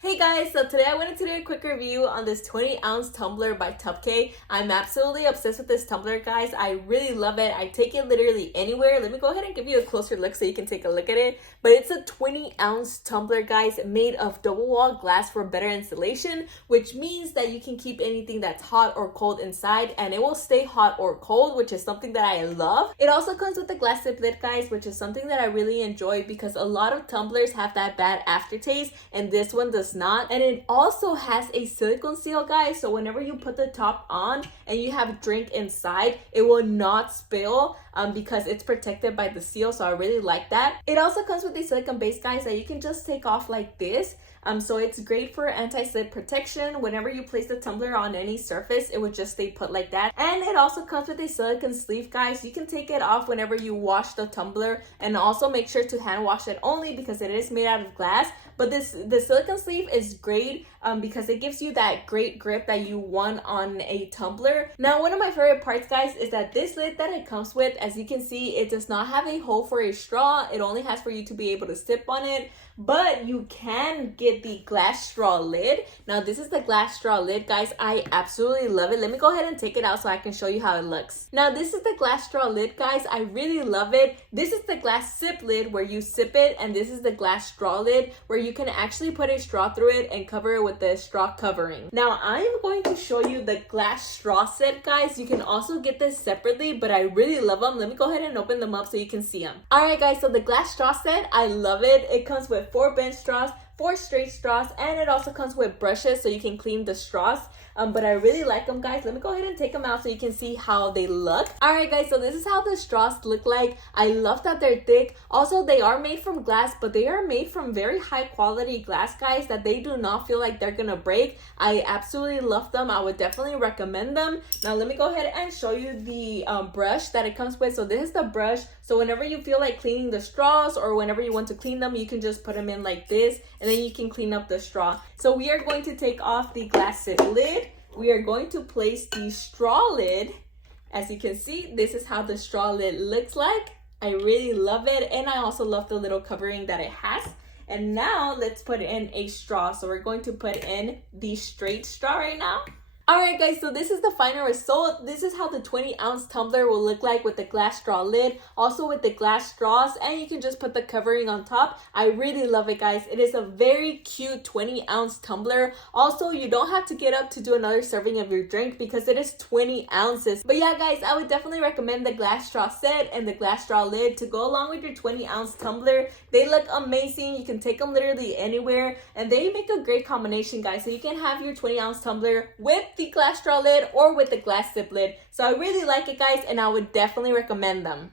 Hey guys, so today I wanted to do a quick review on this 20-ounce tumbler by Tupkee. I'm absolutely obsessed with this tumbler, guys. I really love it. I take it literally anywhere. Let me go ahead and give you a closer look so you can take a look at it. But it's a 20-ounce tumbler, guys, made of double wall glass for better insulation, which means that you can keep anything that's hot or cold inside and it will stay hot or cold, which is something that I love. It also comes with a glass zip lid, guys, which is something that I really enjoy because a lot of tumblers have that bad aftertaste and this one does not. And it also has a silicone seal, guys, so whenever you put the top on and you have a drink inside, it will not spill because it's protected by the seal. So I really like that. It also comes with a silicone base, guys, that you can just take off like this. So it's great for anti-slip protection. Whenever you place the tumbler on any surface, it would just stay put like that. And it also comes with a silicone sleeve, guys. You can take it off whenever you wash the tumbler, and also make sure to hand wash it only because it is made out of glass. But the silicone sleeve is great because it gives you that great grip that you want on a tumbler. Now, one of my favorite parts, guys, is that this lid that it comes with, as you can see, it does not have a hole for a straw. It only has for you to be able to sip on it. But you can get the glass straw lid. Now, this is the glass straw lid, guys. I absolutely love it. Let me go ahead and take it out so I can show you how it looks. Now, this is the glass straw lid, guys. I really love it. This is the glass sip lid where you sip it, and this is the glass straw lid where you can actually put a straw through it and cover it with the straw covering. Now, I'm going to show you the glass straw set, guys. You can also get this separately, but I really love them. Let me go ahead and open them up so you can see them. All right, guys, so the glass straw set, I love it. It comes with 4 bent straws, 4 straight straws, and it also comes with brushes so you can clean the straws. But I really like them, guys. Let me go ahead and take them out so you can see how they look. All right, guys, so this is how the straws look like. I love that they're thick. Also, they are made from glass, but they are made from very high quality glass, guys, that they do not feel like they're gonna break. I absolutely love them. I would definitely recommend them. Now, let me go ahead and show you the brush that it comes with. So this is the brush. So whenever you feel like cleaning the straws or whenever you want to clean them, you can just put them in like this and then you can clean up the straw. So we are going to take off the glass sip lid. We are going to place the straw lid. As you can see, this is how the straw lid looks like. I really love it, and I also love the little covering that it has. And now let's put in a straw. So we're going to put in the straight straw right now. Alright, guys, so this is the final result. This is how the 20-ounce tumbler will look like with the glass straw lid, also with the glass straws, and you can just put the covering on top. I really love it, guys. It is a very cute 20-ounce tumbler. Also, you don't have to get up to do another serving of your drink because it is 20 ounces. But yeah, guys, I would definitely recommend the glass straw set and the glass straw lid to go along with your 20-ounce tumbler. They look amazing. You can take them literally anywhere, and they make a great combination, guys. So you can have your 20-ounce tumbler with the glass straw lid or with the glass sip lid. So I really like it, guys, and I would definitely recommend them.